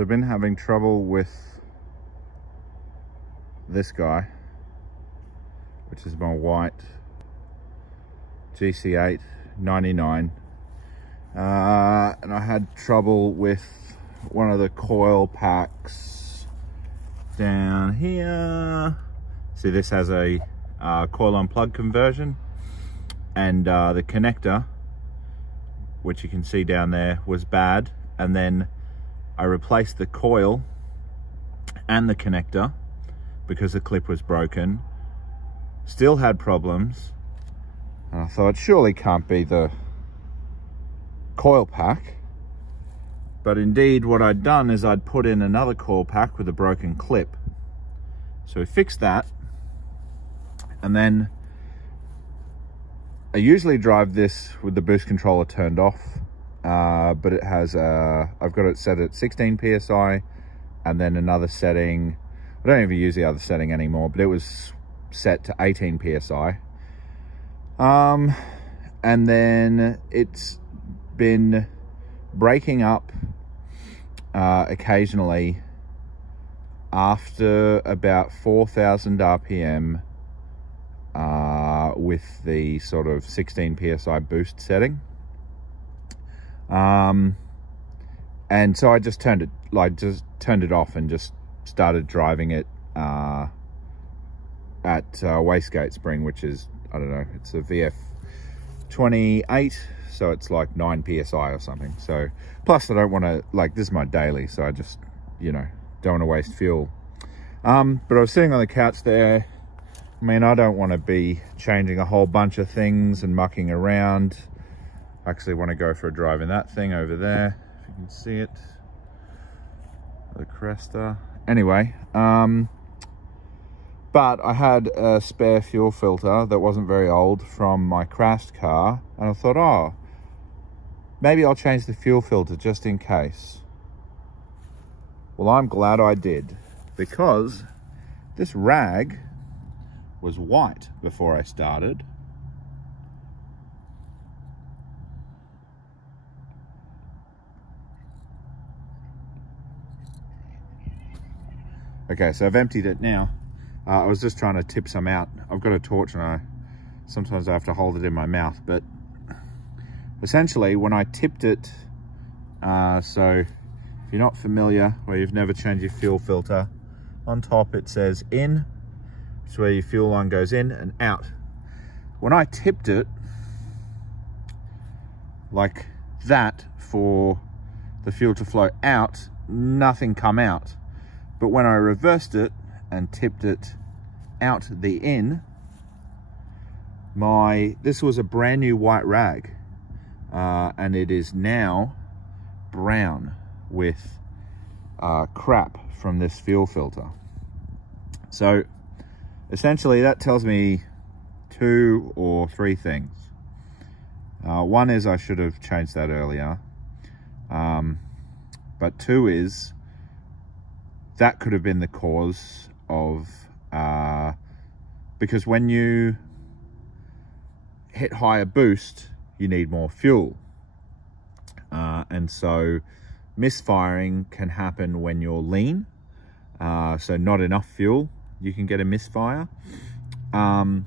So I've been having trouble with this guy, which is my white GC8 99. And I had trouble with one of the coil packs down here. See, this has a coil on plug conversion, and the connector, which you can see down there, was bad. And then I replaced the coil and the connector because the clip was broken. Still had problems, and I thought surely can't be the coil pack. But indeed what I'd done is I'd put in another coil pack with a broken clip. So we fixed that, and then I usually drive this with the boost controller turned off, but it has I've got it set at 16 PSI, and then another setting, I don't even use the other setting anymore, but it was set to 18 PSI. And then it's been breaking up occasionally after about 4,000 RPM with the sort of 16 PSI boost setting. And so I just turned it off and just started driving it at Wastegate Spring, which is, I don't know, it's a VF28, so it's like 9 PSI or something. So plus I don't want to, like, this is my daily, so I just, you know, don't want to waste fuel. But I was sitting on the couch there. I mean, I don't want to be changing a whole bunch of things and mucking around. I actually want to go for a drive in that thing over there, if you can see it, the Cresta. Anyway, but I had a spare fuel filter that wasn't very old from my crashed car, and I thought, oh, maybe I'll change the fuel filter just in case. Well, I'm glad I did, because this rag was white before I started. Okay, so I've emptied it now. I was just trying to tip some out. I've got a torch and sometimes I have to hold it in my mouth, but essentially when I tipped it, so if you're not familiar, or you've never changed your fuel filter, on top it says in, it's where your fuel line goes in, and out. When I tipped it like that for the fuel to flow out, nothing come out. But when I reversed it and tipped it out the in, this was a brand new white rag, and it is now brown with crap from this fuel filter. So essentially that tells me 2 or 3 things. One is I should have changed that earlier, but 2 is that could have been the cause of, because when you hit higher boost, you need more fuel. And so misfiring can happen when you're lean. So not enough fuel, you can get a misfire. But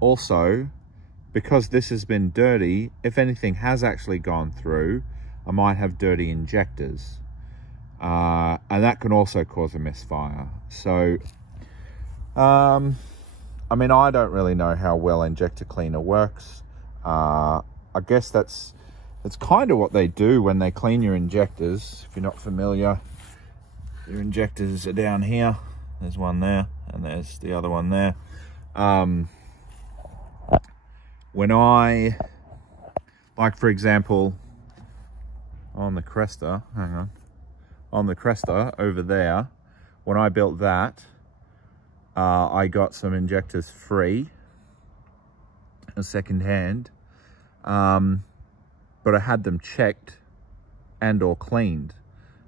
also, because this has been dirty, if anything has actually gone through, I might have dirty injectors. And that can also cause a misfire. So, I mean, I don't really know how well injector cleaner works. I guess that's kind of what they do when they clean your injectors. If you're not familiar, your injectors are down here. There's one there, and there's the other one there. When I, like for example, on the Cresta, hang on, on the Cresta over there, when I built that, I got some injectors free, second hand, but I had them checked and or cleaned,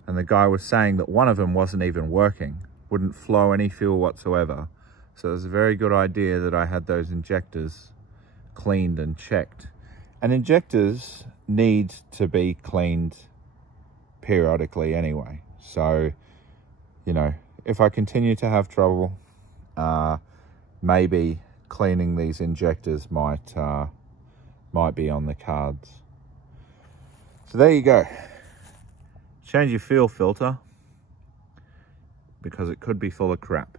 and the guy was saying that one of them wasn't even working, wouldn't flow any fuel whatsoever. So it was a very good idea that I had those injectors cleaned and checked. And injectors, need to be cleaned periodically anyway. So, you know, if I continue to have trouble, maybe cleaning these injectors might be on the cards. So there you go. Change your fuel filter, because it could be full of crap.